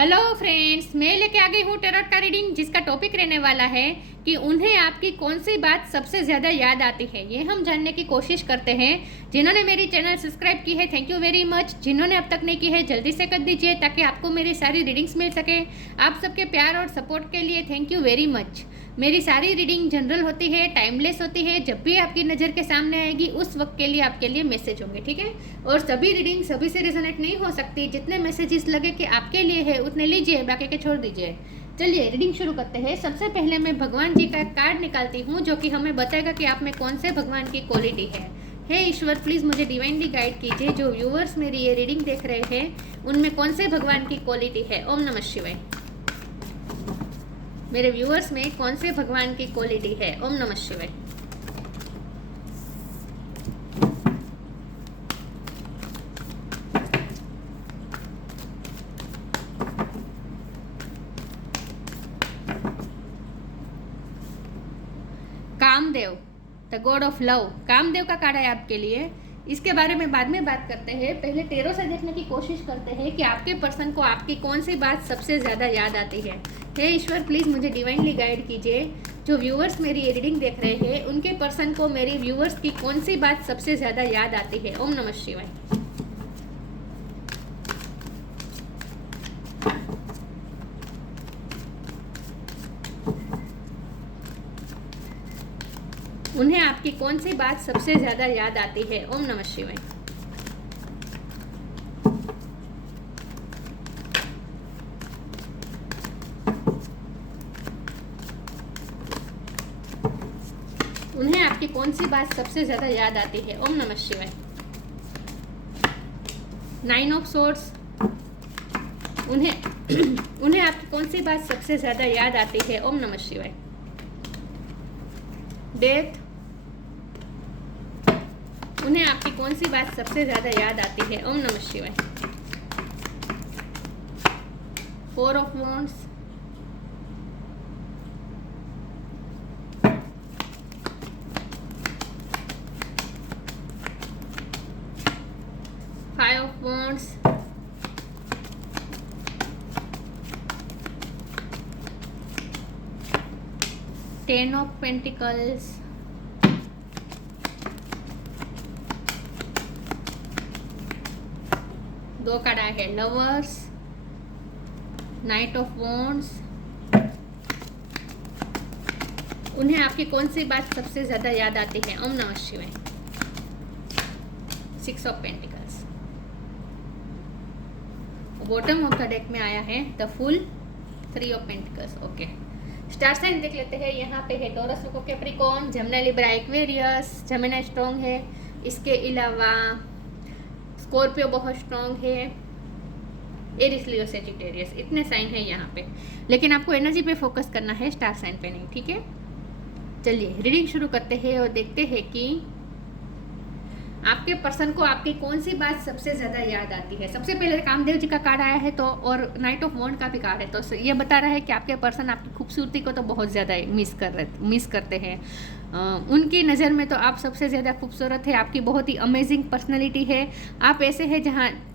Hello friends, मैं लेके आ गई हूँ टेरोट का रीडिंग, जिसका टॉपिक रहने वाला है कि उन्हें आपकी कौन सी बात सबसे ज़्यादा याद आती है। ये हम जानने की कोशिश करते हैं। जिन्होंने मेरी चैनल सब्सक्राइब की है, थैंक यू वेरी मच। जिन्होंने अब तक नहीं की है, जल्दी से कर दीजिए ताकि आपको मेरी सारी रीडिंग्स मिल सके। आप सबके प्यार और सपोर्ट के लिए थैंक यू वेरी मच। मेरी सारी रीडिंग जनरल होती है, टाइमलेस होती है। जब भी आपकी नज़र के सामने आएगी उस वक्त के लिए आपके लिए मैसेज होंगे, ठीक है। और सभी रीडिंग सभी से रेजोनेट नहीं हो सकती। जितने मैसेजेस लगे कि आपके लिए है उतने लीजिए, बाकी के छोड़ दीजिए। चलिए रीडिंग शुरू करते हैं। सबसे पहले मैं भगवान जी का कार्ड निकालती हूँ, जो कि हमें बताएगा कि आप में कौन से भगवान की क्वालिटी है। हे ईश्वर, प्लीज़ मुझे डिवाइनली गाइड कीजिए। जो व्यूअर्स मेरी ये रीडिंग देख रहे हैं उनमें कौन से भगवान की क्वालिटी है। ओम नमः शिवाय। मेरे व्यूअर्स में कौन से भगवान की क्वालिटी है। ओम नमः शिवाय। Kamadev, the god of love. Kamadev का कार्ड है आपके लिए। इसके बारे में बाद में बात करते हैं। पहले टेरो से देखने की कोशिश करते हैं कि आपके पर्सन को आपकी कौन सी बात सबसे ज़्यादा याद आती है। हे ईश्वर, प्लीज़ मुझे डिवाइनली गाइड कीजिए। जो व्यूअर्स मेरी ये रीडिंग देख रहे हैं उनके पर्सन को मेरी व्यूअर्स की कौन सी बात सबसे ज़्यादा याद आती है। ओम नमः शिवाय। उन्हें आपकी कौन सी बात सबसे ज़्यादा याद आती है। ओम नमः शिवाय। उन्हें आपकी कौन सी बात सबसे ज़्यादा याद आती है। ओम नमः शिवाय। 9 ऑफ सोर्ड्स। उन्हें आपकी कौन सी बात सबसे ज़्यादा याद आती है। ओम नमः शिवाय। डेथ। उन्हें आपकी कौन सी बात सबसे ज़्यादा याद आती है। ओम नमः शिवाय। 4 of wands. Five of wands. 10 of pentacles. दो कार्ड आए हैं, लवर्स, नाइट ऑफ वॉन्ड्स। उन्हें आपकी कौन सी बात सबसे ज्यादा याद आती है। ओम नमः शिवाय। 6 of pentacles. Bottom of the deck में आया है the fool, 3 of pentacles. Okay, star sign देख लेते हैं। यहाँ पे है Taurus, Virgo, Capricorn, Gemini, Libra, Aquarius. Gemini strong है। इसके अलावा स्कॉर्पियो बहुत स्ट्रॉन्ग है। एरिस, लियो, सैजिटेरियस, इतने साइन है यहाँ पे। लेकिन आपको एनर्जी पे फोकस करना है, स्टार साइन पे नहीं, ठीक है। चलिए रीडिंग शुरू करते हैं और देखते हैं कि आपके पर्सन को आपकी कौन सी बात सबसे ज़्यादा याद आती है। सबसे पहले कामदेव जी का कार्ड आया है, तो और नाइट ऑफ वॉन्ड का भी कार्ड है, तो ये बता रहा है कि आपके पर्सन आपकी खूबसूरती को तो बहुत ज़्यादा मिस करते हैं। उनकी नज़र में तो आप सबसे ज़्यादा खूबसूरत है। आपकी बहुत ही अमेजिंग पर्सनैलिटी है। आप ऐसे हैं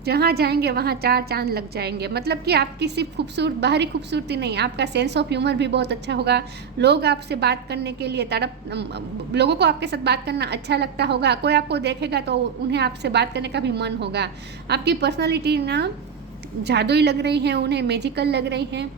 जहाँ जाएंगे वहाँ 4 चांद लग जाएंगे। मतलब कि आपकी सिर्फ बाहरी खूबसूरती नहीं, आपका सेंस ऑफ ह्यूमर भी बहुत अच्छा होगा। लोग आपसे बात करने के लिए लोगों को आपके साथ बात करना अच्छा लगता होगा। कोई आपको देखेगा तो उन्हें आपसे बात करने का भी मन होगा। आपकी पर्सनैलिटी ना जादुई लग रही है, उन्हें मैजिकल लग रही है।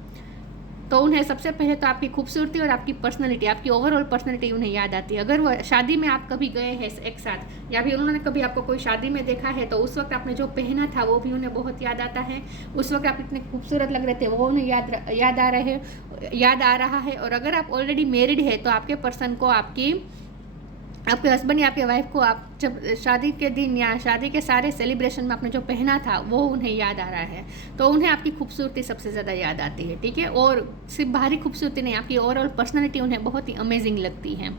तो उन्हें सबसे पहले तो आपकी खूबसूरती और आपकी पर्सनैलिटी, आपकी ओवरऑल पर्सनैलिटी उन्हें याद आती है। अगर वो शादी में आप कभी गए हैं एक साथ, या फिर उन्होंने कभी आपको कोई शादी में देखा है, तो उस वक्त आपने जो पहना था वो भी उन्हें बहुत याद आता है। उस वक्त आप इतने खूबसूरत लग रहे थे, वो उन्हें याद आ रहा है। और अगर आप ऑलरेडी मैरिड है तो आपके पर्सन को आपके हस्बैंड या आपके वाइफ को आप जब शादी के दिन या शादी के सारे सेलिब्रेशन में आपने जो पहना था वो उन्हें याद आ रहा है। तो उन्हें आपकी खूबसूरती सबसे ज़्यादा याद आती है, ठीक है। और सिर्फ बाहरी खूबसूरती नहीं, आपकी ओवरऑल पर्सनैलिटी उन्हें बहुत ही अमेजिंग लगती है।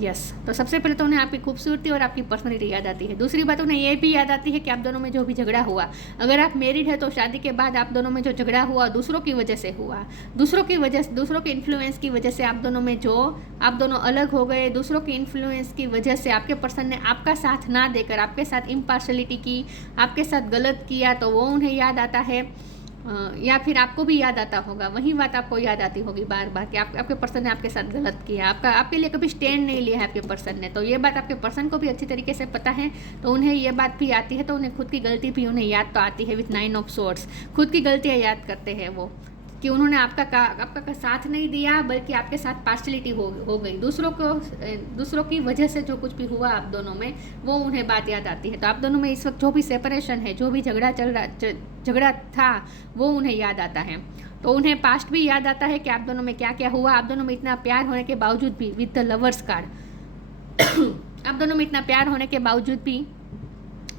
यस, तो सबसे पहले तो उन्हें आपकी खूबसूरती और आपकी पर्सनैलिटी याद आती है। दूसरी बात उन्हें ये भी याद आती है कि आप दोनों में जो भी झगड़ा हुआ, अगर आप मैरिड है तो शादी के बाद आप दोनों में जो झगड़ा हुआ दूसरों की वजह से हुआ, दूसरों के इन्फ्लुएंस की वजह से आप दोनों अलग हो गए। दूसरों के इन्फ्लुएंस की वजह से आपके पर्सन ने आपका साथ ना देकर आपके साथ इम्पार्शलिटी की, आपके साथ गलत किया, तो वो उन्हें याद आता है। या फिर आपको भी याद आता होगा, वही बात आपको याद आती होगी बार बार कि आपके पर्सन ने आपके साथ गलत किया, आपके लिए कभी स्टैंड नहीं लिया है आपके पर्सन ने। तो ये बात आपके पर्सन को भी अच्छी तरीके से पता है, तो उन्हें ये बात भी आती है, तो उन्हें खुद की गलती भी उन्हें याद तो आती है। विथ 9 ऑफ सोर्ड्स खुद की गलतियाँ याद करते हैं वो, कि उन्होंने आपका साथ नहीं दिया, बल्कि आपके साथ पार्शलिटी हो गई। दूसरों की वजह से जो कुछ भी हुआ आप दोनों में, वो उन्हें बात याद आती है। तो आप दोनों में इस वक्त जो भी सेपरेशन है, जो भी झगड़ा था, वो उन्हें याद आता है। तो उन्हें पास्ट भी याद आता है कि आप दोनों में क्या क्या हुआ। आप दोनों में इतना प्यार होने के बावजूद भी, विद द लवर्स कार्ड आप दोनों में इतना प्यार होने के बावजूद भी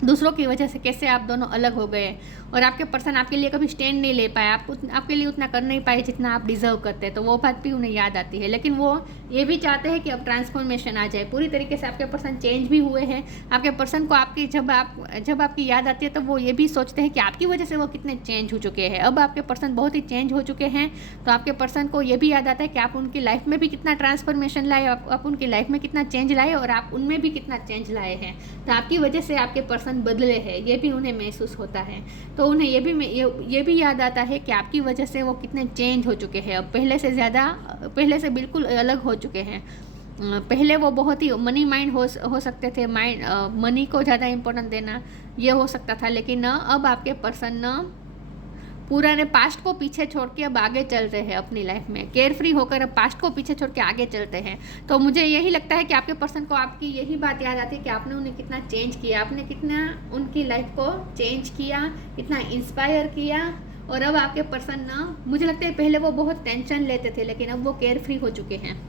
दूसरों की वजह से कैसे आप दोनों अलग हो गए, और आपके पर्सन आपके लिए कभी स्टैंड नहीं ले पाए, आपके लिए उतना कर नहीं पाए जितना आप डिजर्व करते हैं। तो वो बात भी उन्हें याद आती है। लेकिन वो ये भी चाहते हैं कि अब ट्रांसफॉर्मेशन आ जाए, पूरी तरीके से आपके पर्सन चेंज भी हुए हैं। आपके पर्सन को आपकी जब आपकी याद आती है, तो वो ये भी सोचते हैं कि आपकी वजह से वो कितने चेंज हो चुके हैं। अब आपके पर्सन बहुत ही चेंज हो चुके हैं, तो आपके पर्सन को ये भी याद आता है कि आप उनकी लाइफ में भी कितना ट्रांसफॉर्मेशन लाए, आप उनकी लाइफ में कितना चेंज लाए, और आप उनमें भी कितना चेंज लाए हैं। तो आपकी वजह से आपके पर्सन बदले हैं, ये भी उन्हें महसूस होता है। तो उन्हें ये भी याद आता है कि आपकी वजह से वो कितने चेंज हो चुके हैं, अब पहले से बिल्कुल अलग हो चुके हैं। पहले वो बहुत ही मनी माइंड हो सकते थे, मनी को ज़्यादा इम्पोर्टेंस देना ये हो सकता था। लेकिन अब आपके पर्सन पूरा ने पास्ट को पीछे छोड़ के अब आगे चल रहे हैं अपनी लाइफ में, केयर फ्री होकर अब पास्ट को पीछे छोड़ के आगे चलते हैं। तो मुझे यही लगता है कि आपके पर्सन को आपकी यही बात याद आती है कि आपने उन्हें कितना चेंज किया, आपने कितना उनकी लाइफ को चेंज किया, कितना इंस्पायर किया। और अब आपके पर्सन मुझे लगता है पहले वो बहुत टेंशन लेते थे, लेकिन अब वो केयर फ्री हो चुके हैं।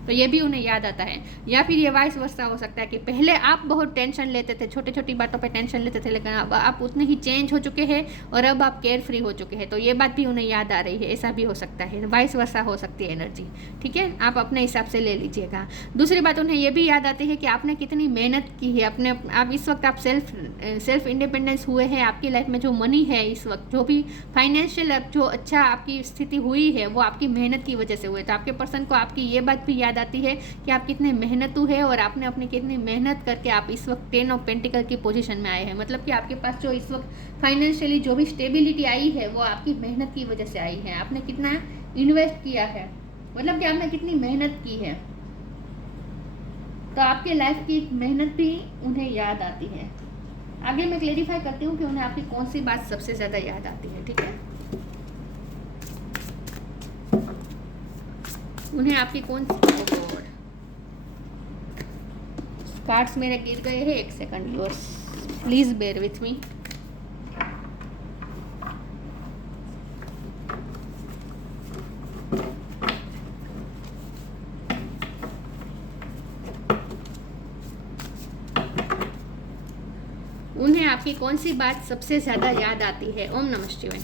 तो ये भी उन्हें याद आता है। या फिर ये वाइस वर्सा हो सकता है कि पहले आप बहुत टेंशन लेते थे, छोटी छोटी बातों पे टेंशन लेते थे, लेकिन अब आप उतने ही चेंज हो चुके हैं और अब आप केयर फ्री हो चुके हैं। तो ये बात भी उन्हें याद आ रही है, ऐसा भी हो सकता है, वाइस वर्सा हो सकती है एनर्जी। ठीक है, आप अपने हिसाब से ले लीजिएगा। दूसरी बात उन्हें ये भी याद आती है कि आपने कितनी मेहनत की है, आप इस वक्त आप सेल्फ इंडिपेंडेंस हुए हैं। आपकी लाइफ में जो मनी है इस वक्त, जो भी फाइनेंशियल जो अच्छा आपकी स्थिति हुई है, वो आपकी मेहनत की वजह से हुए। तो आपके पर्सन को आपकी ये बात भी याद आती है कि आप कितने मेहनतू है, और आपने अपनी कितनी मेहनत करके आप इस वक्त 10 ऑफ पेंटिकल की पोजीशन में आए हैं। मतलब कि आपके पास जो इस वक्त फाइनेंशियली जो भी स्टेबिलिटी आई है, वो आपकी मेहनत की वजह से आई है। आपने कितना इन्वेस्ट किया है, मतलब कि आपने कितनी मेहनत की है। तो आपके लाइफ की मेहनत भी उन्हें याद आती है। आगे मैं क्लेरिफाई करती हूँ कि उन्हें आपकी कौन सी बात सबसे ज़्यादा याद आती है। ठीक है, उन्हें आपकी कौन सी कार्ड्स मेरे गिर गए हैं, एक second yours please bear with me. उन्हें आपकी कौन सी बात सबसे ज्यादा याद आती है? ओम नमः शिवाय।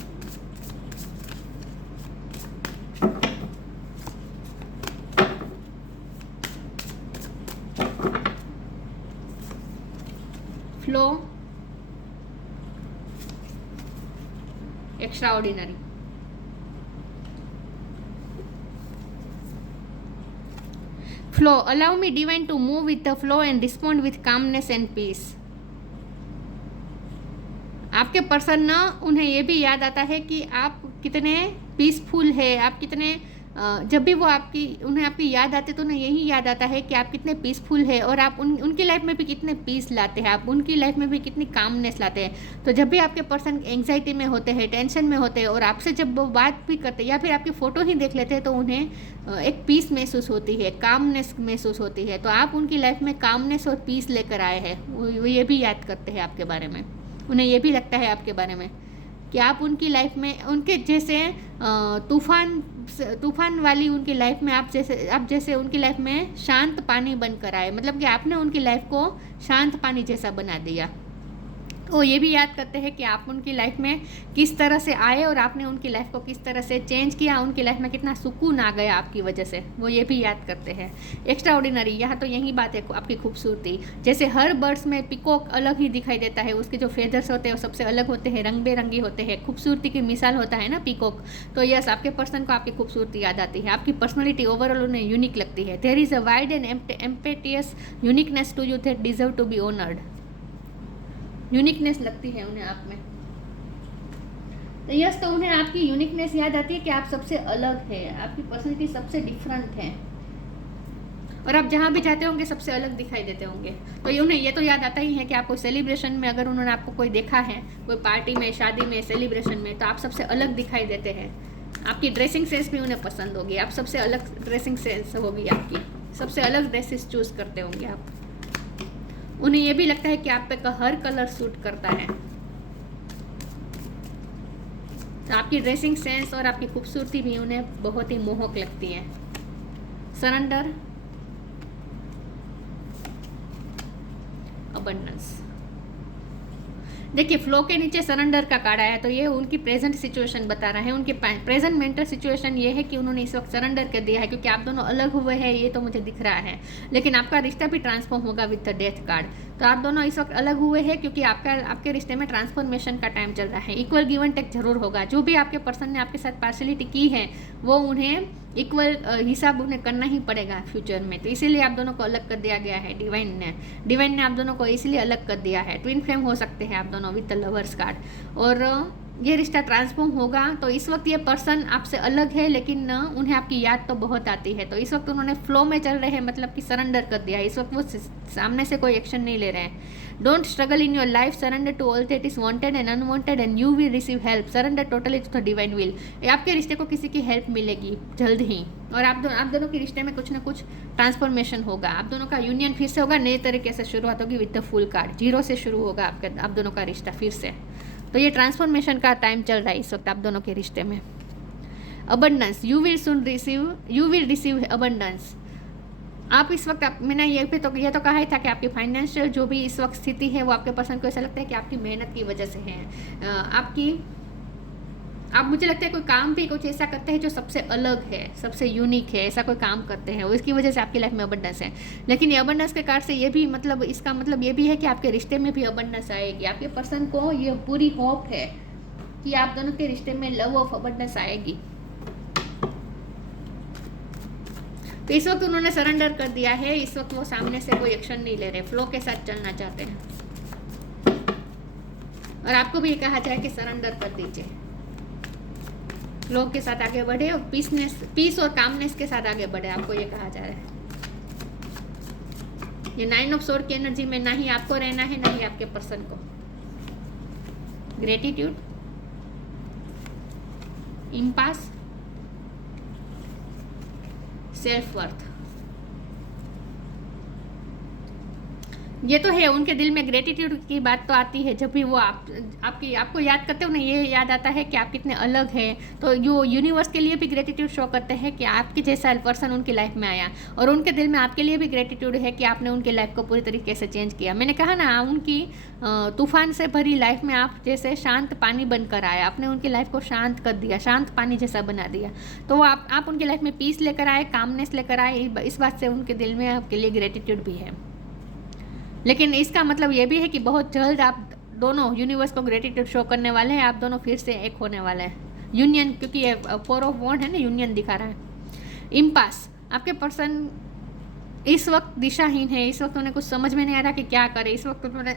Flow, extraordinary, flow, allow me divine to move with the flow and respond with calmness and peace. आपके पर्सन उन्हें ये भी याद आता है कि आप कितने पीसफुल है, आप कितने जब भी वो उन्हें आपकी याद आती है तो उन्हें यही याद आता है कि आप कितने पीसफुल है, और आप उनकी लाइफ में भी कितने पीस लाते हैं, आप उनकी लाइफ में भी कितनी कामनेस लाते हैं। तो जब भी आपके पर्सन एंग्जाइटी में होते हैं, टेंशन में होते हैं, और आपसे जब वो बात भी करते हैं या फिर आपकी फ़ोटो ही देख लेते हैं, तो उन्हें एक पीस महसूस होती है, कामनेस महसूस होती है। तो आप उनकी लाइफ में कामनेस और पीस लेकर आए हैं। वो ये भी याद करते हैं आपके बारे में, उन्हें ये भी लगता है आपके बारे में कि आप उनकी लाइफ में उनके जैसे तूफान वाली उनकी लाइफ में आप जैसे उनकी लाइफ में शांत पानी बनकर आए। मतलब कि आपने उनकी लाइफ को शांत पानी जैसा बना दिया। वो ये भी याद करते हैं कि आप उनकी लाइफ में किस तरह से आए और आपने उनकी लाइफ को किस तरह से चेंज किया, उनकी लाइफ में कितना सुकून आ गया आपकी वजह से, वो ये भी याद करते हैं। एक्स्ट्रा ऑर्डिनरी, यहाँ तो यही बात है आपकी खूबसूरती। जैसे हर बर्ड्स में पिकॉक अलग ही दिखाई देता है, उसके जो फेदर्स होते हैं वो सबसे अलग होते हैं, रंग बेरंगी होते हैं, खूबसूरती की मिसाल होता है ना पिकॉक। तो यस, आपके पर्सन को आपकी खूबसूरती याद आती है, आपकी पर्सनैलिटी ओवरऑल उन्हें यूनिक लगती है। There is a wide and impetuous uniqueness to you that deserve to be honoured. Uniqueness लगती है उन्हें आप में। तो यस, तो उन्हें आपकी यूनिकनेस याद आती है कि आप सबसे अलग है, आपकी पर्सनैलिटी सबसे डिफरेंट है, और आप जहाँ भी जाते होंगे सबसे अलग दिखाई देते होंगे। तो ये उन्हें ये तो याद आता ही है कि आपको सेलिब्रेशन में अगर उन्होंने आपको कोई देखा है, कोई पार्टी में, शादी में, सेलिब्रेशन में, तो आप सबसे अलग दिखाई देते हैं। आपकी ड्रेसिंग सेंस भी उन्हें पसंद होगी, आप सबसे अलग ड्रेसिंग सेंस होगी आपकी, सबसे अलग ड्रेसेस चूज करते होंगे आप। उन्हें ये भी लगता है कि आप पे हर कलर सूट करता है। तो आपकी ड्रेसिंग सेंस और आपकी खूबसूरती भी उन्हें बहुत ही मोहक लगती है। Surrender, abundance. देखिए फ्लो के नीचे सरेंडर का कार्ड आया, तो ये उनकी प्रेजेंट सिचुएशन बता रहा है। उनकी प्रेजेंट मेंटल सिचुएशन ये है कि उन्होंने इस वक्त सरेंडर कर दिया है, क्योंकि आप दोनों अलग हुए हैं, ये तो मुझे दिख रहा है, लेकिन आपका रिश्ता भी ट्रांसफॉर्म होगा विद द डेथ कार्ड। तो आप दोनों इस वक्त अलग हुए हैं क्योंकि आपके रिश्ते में ट्रांसफॉर्मेशन का टाइम चल रहा है। इक्वल गिव एंड टेक जरूर होगा। जो भी आपके पर्सन ने आपके साथ पार्शलिटी की है वो उन्हें इक्वल हिसाब उन्हें करना ही पड़ेगा फ्यूचर में। तो इसीलिए आप दोनों को अलग कर दिया गया है डिवाइन ने आप दोनों को इसलिए अलग कर दिया है। ट्विन फ्लेम हो सकते हैं आप दोनों विद द लवर्स कार्ड, और ये रिश्ता ट्रांसफॉर्म होगा। तो इस वक्त ये पर्सन आपसे अलग है, लेकिन उन्हें आपकी याद तो बहुत आती है। तो इस वक्त उन्होंने फ्लो में चल रहे हैं, मतलब कि सरेंडर कर दिया है। इस वक्त वो सामने से कोई एक्शन नहीं ले रहे हैं। Don't struggle in your life, surrender to all that is wanted and unwanted and you will receive help. Surrender totally to the divine will. आपके रिश्ते को किसी की हेल्प मिलेगी जल्द ही, और आप दोनों के रिश्ते में कुछ ना कुछ ट्रांसफॉर्मेशन होगा। आप दोनों का यूनियन फिर से होगा, नए तरीके से शुरुआत होगी विद द फुल कार्ड। 0 से शुरू होगा आप दोनों का रिश्ता फिर से। तो ये ट्रांसफॉर्मेशन का टाइम चल रहा है इस वक्त आप दोनों के रिश्ते में। Abundance, you will receive abundance. आप इस वक्त मैंने ये तो कहा ही था कि आपकी फाइनेंशियल जो भी इस वक्त स्थिति है वो आपके पर्सन को ऐसा लगता है कि आपकी मेहनत की वजह से है। आप मुझे लगता है कोई काम भी कुछ ऐसा करते हैं जो सबसे अलग है, सबसे यूनिक है, ऐसा कोई काम करते हैं, वो इसकी वजह से आपकी लाइफ में अबंडेंस है। लेकिन ये अबंडेंस के कार्ड से ये भी मतलब इसका मतलब ये भी है कि आपके रिश्ते में भी अबंडेंस आएगी। आपके पर्सन को ये पूरी होप है कि आप दोनों के रिश्ते में लव ऑफ अबंडेंस आएगी। तो इस वक्त उन्होंने सरेंडर कर दिया है। इस वक्त वो सामने से कोई एक्शन नहीं ले रहे, फ्लो के साथ चलना चाहते हैं। और आपको भी ये कहा जाए कि सरेंडर कर दीजिए, लोग के साथ आगे बढ़े और पीस और कामनेस के साथ आगे बढ़े। आपको ये कहा जा रहा है। ये 9 ऑफ सोर्ड की एनर्जी में ना ही आपको रहना है, ना ही आपके पर्सन को। Gratitude, impasse, self worth. ये तो है, उनके दिल में ग्रेटिट्यूड की बात तो आती है। जब भी वो आपको याद करते हो ना, ये याद आता है कि आप कितने अलग हैं। तो जो यूनिवर्स के लिए भी ग्रेटिट्यूड शो करते हैं कि आपके जैसा पर्सन उनकी लाइफ में आया, और उनके दिल में आपके लिए भी ग्रेटिट्यूड है कि आपने उनकी लाइफ को पूरी तरीके से चेंज किया। मैंने कहा ना, उनकी तूफान से भरी लाइफ में आप जैसे शांत पानी बनकर आए, आपने उनकी लाइफ को शांत कर दिया, शांत पानी जैसा बना दिया। तो वो आप उनकी लाइफ में पीस लेकर आए, कामनेस लेकर आए। इस बात से उनके दिल में आपके लिए ग्रेटिट्यूड भी है। लेकिन इसका मतलब ये भी है कि बहुत जल्द आप दोनों यूनिवर्स को ग्रेटिट्यूड शो करने वाले हैं। आप दोनों फिर से एक होने वाले हैं। यूनियन, क्योंकि ये 4 ऑफ वॉन्ड है ना, यूनियन दिखा रहा है। इम्पास, आपके पर्सन इस वक्त दिशाहीन है। इस वक्त उन्हें कुछ समझ में नहीं आ रहा कि क्या करे, इस वक्त उन्होंने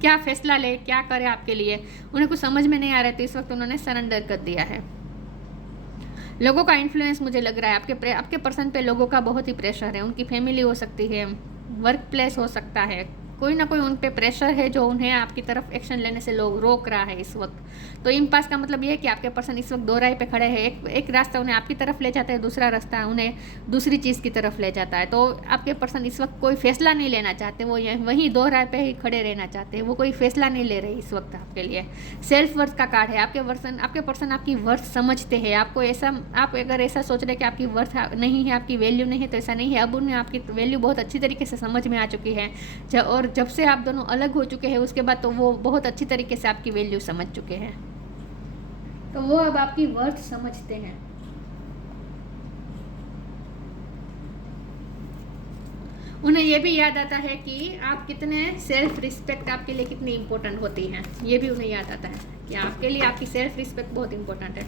क्या फैसला ले, क्या करे आपके लिए, उन्हें कुछ समझ में नहीं आ रहा है। तो इस वक्त उन्होंने सरेंडर कर दिया है। लोगों का इन्फ्लुएंस मुझे लग रहा है आपके पर्सन पे लोगों का बहुत ही प्रेशर है। उनकी फैमिली हो सकती है, वर्क प्लेस हो सकता है, कोई ना कोई उन पे प्रेशर है जो उन्हें आपकी तरफ एक्शन लेने से रोक रहा है इस वक्त। तो इम्पास का मतलब ये है कि आपके पर्सन इस वक्त 2 राह पे खड़े हैं। एक रास्ता उन्हें आपकी तरफ ले जाता है, दूसरा रास्ता उन्हें दूसरी चीज़ की तरफ ले जाता है। तो आपके पर्सन इस वक्त कोई फैसला नहीं लेना चाहते, वो वहीं 2 राह पे ही खड़े रहना चाहते हैं। वो कोई फैसला नहीं ले रहे इस वक्त आपके लिए। सेल्फ वर्थ का कार्ड है। आपके पर्सन आपकी वर्थ समझते हैं। आप अगर ऐसा सोच रहे कि आपकी वर्थ नहीं है, आपकी वैल्यू नहीं है, तो ऐसा नहीं है। अब उन्हें आपकी वैल्यू बहुत अच्छी तरीके से समझ में आ चुकी है। और जब से आप दोनों अलग हो चुके हैं उसके बाद तो वो बहुत अच्छी तरीके से आपकी वैल्यू समझ चुके हैं। तो वो अब आपकी वर्थ समझते हैं। उन्हें ये भी याद आता है कि आप कितने सेल्फ रिस्पेक्ट आपके लिए कितनी इम्पोर्टेंट होती है। ये भी उन्हें याद आता है कि आपके लिए आपकी सेल्फ रिस्पेक्ट बहुत इम्पोर्टेंट है।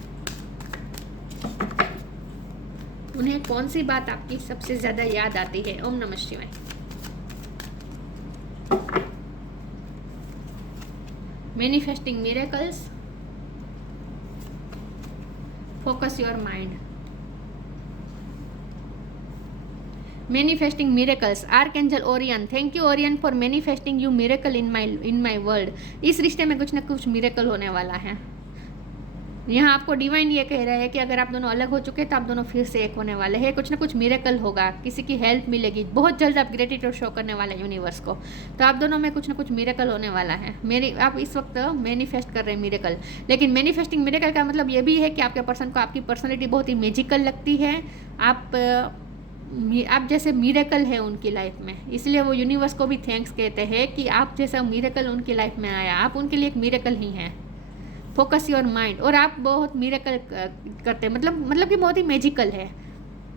उन्हें कौन सी बात आपकी सबसे ज़्यादा याद आती है? ओम नमः शिवाय। Manifesting miracles, focus your mind. Manifesting miracles, archangel Orion, thank you Orion for manifesting you miracle in my world. इस रिश्ते में कुछ ना कुछ मिरेकल होने वाला है। यहाँ आपको डिवाइन ये कह रहा है कि अगर आप दोनों अलग हो चुके तो आप दोनों फिर से एक होने वाले हैं। कुछ ना कुछ मिरेकल होगा, किसी की हेल्प मिलेगी, बहुत जल्द आप ग्रेटिट्यूड शो करने वाले हैं यूनिवर्स को। तो आप दोनों में कुछ ना कुछ मिरेकल होने वाला है। आप इस वक्त मैनिफेस्ट कर रहे हैं मिरेकल। लेकिन मैनिफेस्टिंग मिरेकल का मतलब ये भी है कि आपके पर्सन को आपकी पर्सनैलिटी बहुत ही मैजिकल लगती है। आप जैसे मिरेकल है उनकी लाइफ में, इसलिए वो यूनिवर्स को भी थैंक्स कहते हैं कि आप जैसा मिरेकल उनकी लाइफ में आया। आप उनके लिए एक मिरेकल ही हैं। Focus your mind. और आप बहुत मिरेकल करते हैं, मतलब कि बहुत ही मैजिकल है।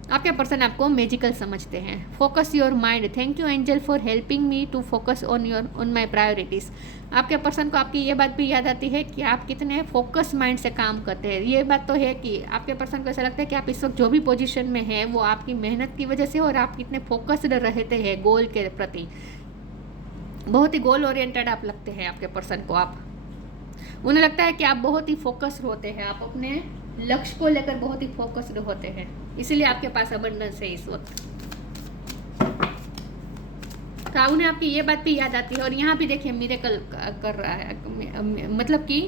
आपके पर्सन आपको मैजिकल समझते हैं। Focus your mind, thank you angel for helping me to focus on my priorities. आपके पर्सन को आपकी ये बात भी याद आती है कि आप कितने फोकस माइंड से काम करते हैं। ये बात तो है कि आपके पर्सन को ऐसा लगता है कि आप इस वक्त जो भी पोजीशन में हैं वो आपकी मेहनत की वजह से, और आप कितने फोकस्ड रहते हैं गोल के प्रति। बहुत ही गोल ओरिएंटेड आप लगते हैं आपके पर्सन को। उन्हें लगता है कि आप बहुत ही फोकस्ड होते हैं, आप अपने लक्ष्य को लेकर बहुत ही फोकस्ड होते हैं, इसीलिए आपके पास अबंडेंस है इस वक्त। तो उन्हें आपकी ये बात भी याद आती है। और यहाँ भी देखिए मिरेकल कर रहा है, मतलब कि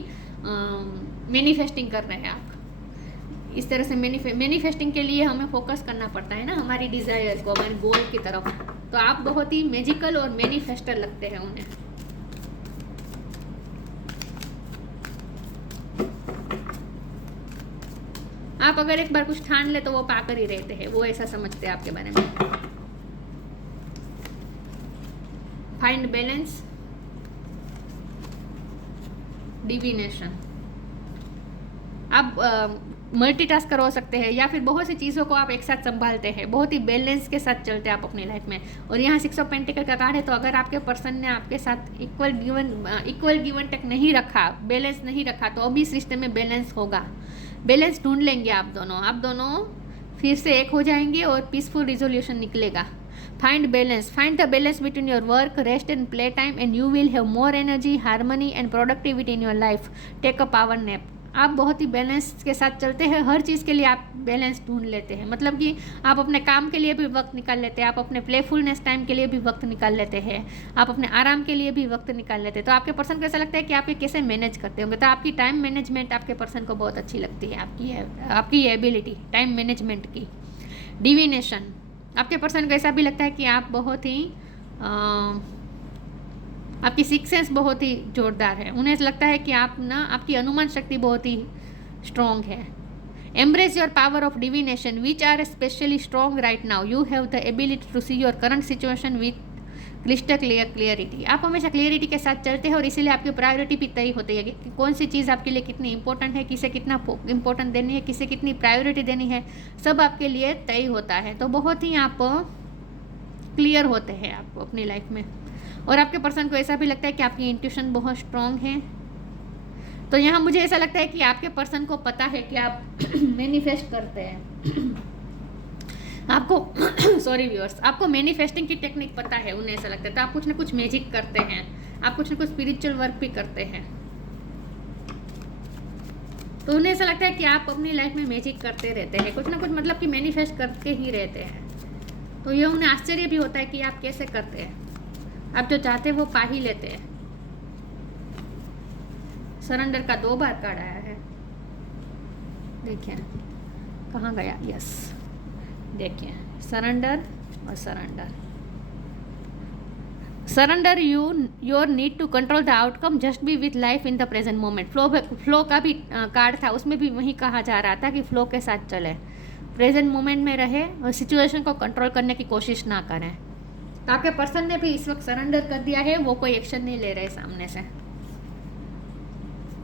मैनिफेस्टिंग कर रहे हैं आप। इस तरह से मैनिफेस्टिंग के लिए हमें फोकस करना पड़ता है ना, हमारी डिजायर को, हमारे गोल की तरफ। तो आप बहुत ही मैजिकल और मैनिफेस्टर लगते हैं उन्हें। आप अगर एक बार कुछ ठान ले तो वो पाकर ही रहते हैं, वो ऐसा समझते हैं आपके बारे में। Find balance, divination. आप मल्टीटास्कर हो सकते हैं या फिर बहुत सी चीज़ों को आप एक साथ संभालते हैं, बहुत ही बैलेंस के साथ चलते हैं आप अपनी लाइफ में। और यहाँ 6 ऑफ पेंटिकल का कार्ड है, तो अगर आपके पर्सन ने आपके साथ इक्वल गिवन टेक नहीं रखा, बैलेंस नहीं रखा, तो अभी इस रिश्ते में बैलेंस होगा। बैलेंस ढूंढ लेंगे आप दोनों फिर से एक हो जाएंगे और पीसफुल रिजोल्यूशन निकलेगा। Find the balance between your work, rest and play time, and you will have more energy, harmony and productivity in your life. Take a power nap. आप बहुत ही बैलेंस के साथ चलते हैं, हर चीज़ के लिए आप बैलेंस ढूंढ लेते हैं। मतलब कि आप अपने काम के लिए भी वक्त निकाल लेते हैं, आप अपने प्लेफुलनेस टाइम के लिए भी वक्त निकाल लेते हैं, आप अपने आराम के लिए भी वक्त निकाल लेते हैं। तो आपके पर्सन को ऐसा लगता है कि आप ये कैसे मैनेज करते होंगे। तो आपकी टाइम मैनेजमेंट आपके पर्सन को बहुत अच्छी लगती है, आपकी ये एबिलिटी टाइम मैनेजमेंट की। डिविनेशन, आपके पर्सन को ऐसा भी लगता है कि आप बहुत ही आपकी सिक्स सेंस बहुत ही जोरदार है। उन्हें लगता है कि आपकी अनुमान शक्ति बहुत ही स्ट्रॉन्ग है। Embrace your power of divination which are specially strong right now. You have the ability to see your current situation with cluster clarity. आप हमेशा क्लियरिटी के साथ चलते हैं और इसीलिए आपकी प्रायोरिटी भी तय होती है कि कौन सी चीज़ आपके लिए कितनी इंपॉर्टेंट है, किसे कितना इंपॉर्टेंट देनी है, किसे कितनी प्रायोरिटी देनी है, सब आपके लिए तय होता है। तो बहुत ही आप क्लियर होते हैं आप अपनी लाइफ में। और आपके पर्सन को ऐसा भी लगता है कि आपकी इंट्यूशन बहुत स्ट्रॉन्ग है। तो यहाँ मुझे ऐसा लगता है कि आपके पर्सन को पता है कि आप मैनिफेस्ट करते हैं। आपको सॉरी व्यूअर्स, आपको मैनिफेस्टिंग की टेक्निक पता है, उन्हें ऐसा लगता है। तो आप कुछ ना कुछ मैजिक करते हैं, आप कुछ ना कुछ स्पिरिचुअल वर्क भी करते हैं। तो उन्हें ऐसा लगता है कि आप अपनी लाइफ में मैजिक करते रहते हैं, कुछ ना कुछ, मतलब कि मैनिफेस्ट करके ही रहते हैं। तो ये उन्हें आश्चर्य भी होता है कि आप कैसे करते हैं। आप जो चाहते हैं वो पा ही लेते हैं। सरेंडर का 2 बार कार्ड आया है, देखिए कहाँ गया। यस, देखिए सरेंडर और surrender your need to control the outcome, just be with life in the present moment. Flow का भी कार्ड था, उसमें भी वही कहा जा रहा था कि फ्लो के साथ चले, प्रेजेंट मोमेंट में रहे और सिचुएशन को कंट्रोल करने की कोशिश ना करें। तो आपके पर्सन ने भी इस वक्त सरेंडर कर दिया है, वो कोई एक्शन नहीं ले रहे सामने से।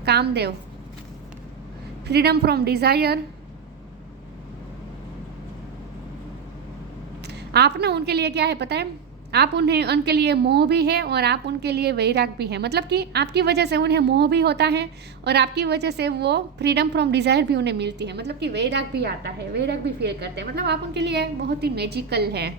Kamadev, freedom from desire. आप ना उनके लिए क्या है पता है, आप उनके लिए मोह भी है और आप उनके लिए वैराग भी है। मतलब कि आपकी वजह से उन्हें मोह भी होता है और आपकी वजह से वो फ्रीडम फ्रॉम डिजायर भी उन्हें मिलती है। मतलब कि वैराग भी आता है, वैराग भी फील करते हैं। मतलब आप उनके लिए बहुत ही मैजिकल है।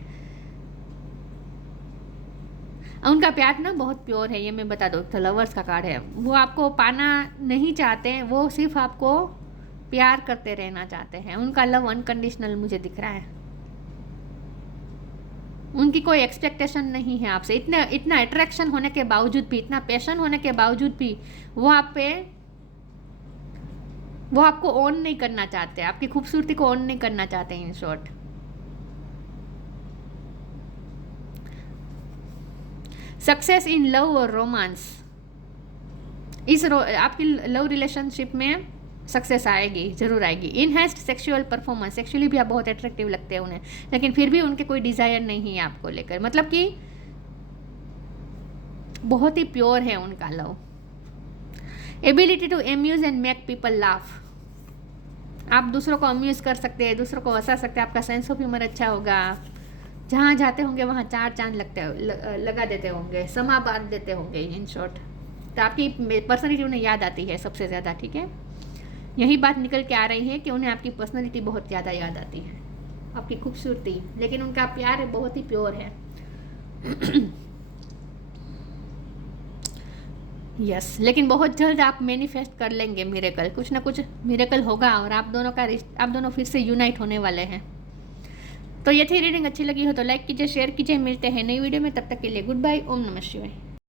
उनका प्यार ना बहुत प्योर है, ये मैं बता दूँ। तो लवर्स का कार्ड है, वो आपको पाना नहीं चाहते, वो सिर्फ आपको प्यार करते रहना चाहते हैं, उनका लव अनकंडीशनल मुझे दिख रहा है। उनकी कोई एक्सपेक्टेशन नहीं है आपसे, इतना अट्रैक्शन होने के बावजूद भी, इतना पैशन होने के बावजूद भी वो आपको ऑन नहीं करना चाहते, आपकी खूबसूरती को ऑन नहीं करना चाहते in short. Success in love और रोमांस, आपकी लव रिलेशनशिप में सक्सेस आएगी, जरूर आएगी। इनहेंस्ड सेक्सुअल परफॉर्मेंस, सेक्सुअली भी आप बहुत अट्रैक्टिव लगते हैं उन्हें, लेकिन फिर भी उनके कोई डिजायर नहीं है आपको लेकर, मतलब कि बहुत ही प्योर है उनका love. Ability to amuse and make people laugh, आप दूसरों को अम्यूज कर सकते हैं, दूसरों को हंसा सकते हैं, आपका सेंस ऑफ ह्यूमर अच्छा होगा, जहाँ जाते होंगे वहाँ चार चांद लगा देते होंगे, समा बांध देते होंगे इन शॉर्ट। तो आपकी पर्सनैलिटी उन्हें याद आती है सबसे ज़्यादा, ठीक है। यही बात निकल के आ रही है कि उन्हें आपकी पर्सनैलिटी बहुत ज़्यादा याद आती है, आपकी खूबसूरती, लेकिन उनका प्यार बहुत ही प्योर है। यस, लेकिन बहुत जल्द आप मैनिफेस्ट कर लेंगे मिरेकल, कुछ ना कुछ मिरेकल होगा और आप दोनों फिर से यूनाइट होने वाले हैं। तो ये थी रीडिंग, अच्छी लगी हो तो लाइक कीजिए, शेयर कीजिए, मिलते हैं नई वीडियो में, तब तक के लिए गुड बाय, ओम नमः शिवाय।